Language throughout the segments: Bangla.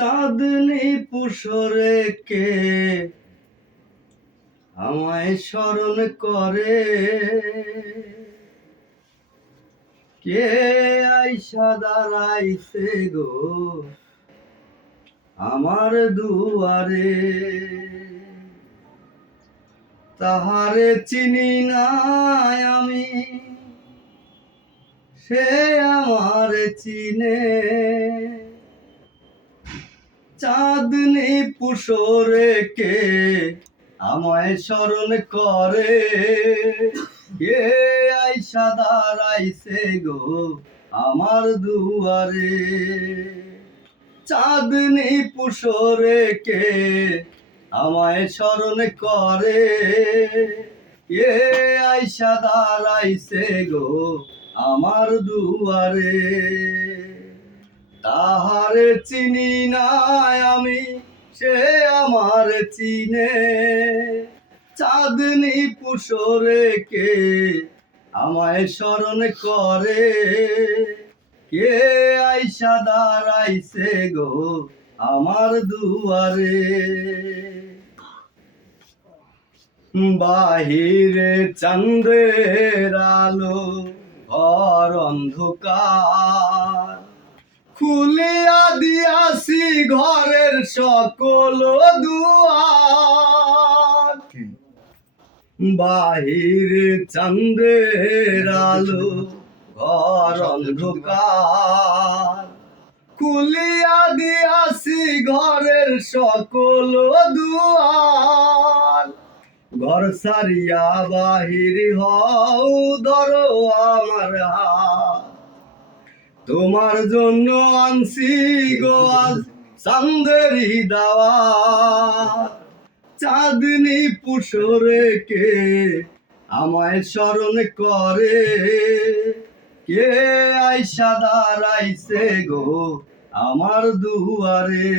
চাঁদনি পুষরে কে আমায় স্মরণ করে, কে আইসা দাঁড়াইছে গো আমার দুয়ারে। তাহারে চিনি নাই আমি, সে আমার চিনে। চাঁদনি পুষরে কে আমায় স্মরণ করে, কে আইসা দাঁড়াইছে গো আমার দুয়ারে। চাঁদনি পুষরে কে আমায় স্মরণ করে, কে আইসা দাঁড়াইছে গো আমার দুয়ারে। তাহারে চিনি নাই আমি, সে আমার চিনে। চাঁদনি পুষরে কে আমায় স্মরণ করে, কে আইসা দাঁড়াইছে গো আমার দুয়ারে। বাহিরে চাঁদের আলো ঘর অন্ধকার, খুলিয়া দিয়াছি ঘরের সকল দুয়ার। বাহিরে চাঁদের আলো ঘর অন্ধকার, খুলিয়া দিয়াছি ঘরের সকল দুয়ার। ঘর সারিয়া বাহির হও, ধরো আমার হাত, তোমার জন্য আনছি গো আজ চাঁদেরই দাওয়াত। চাঁদনি পুষরে কে আমায় স্মরণ করে, কে আইসা দাঁড়াইছে গো আমার দুয়ারে।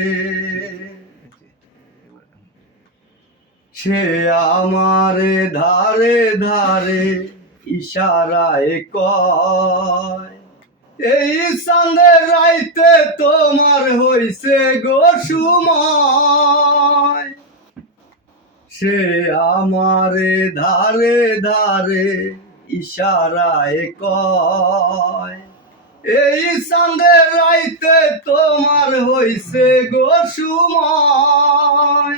সে আমারে ধারে ধারে ইশারায় কয়, এই চাঁদের রাইতে তোমার হইছে গো সময়। সে আমারে ধারে ধারে ইশারায় কয়, এই চাঁদের রাইতে তোমার হইছে গো সময়।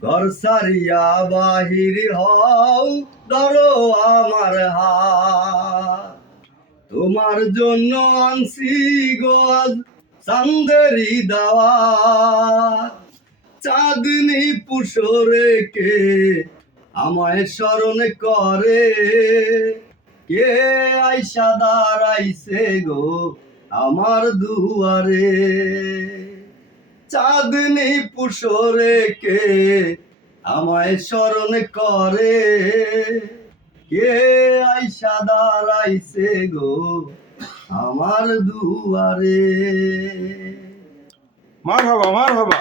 ঘর সারিয়া বাহির হও, ধরো আমার হাত, তোমার জন্য আনছি গো আজ চাঁদেরই দাওয়াত। চাঁদনি পুষরে কে আমায় স্মরণ করে, কে আইসা দাঁড়াইছে গো আমার দুয়ারে। চাঁদনি পুষরে কে আমায় স্মরণ করে, কে আইসা দাঁড়াইছে গো আমার দুয়ারে। মারহাবা মারহাবা।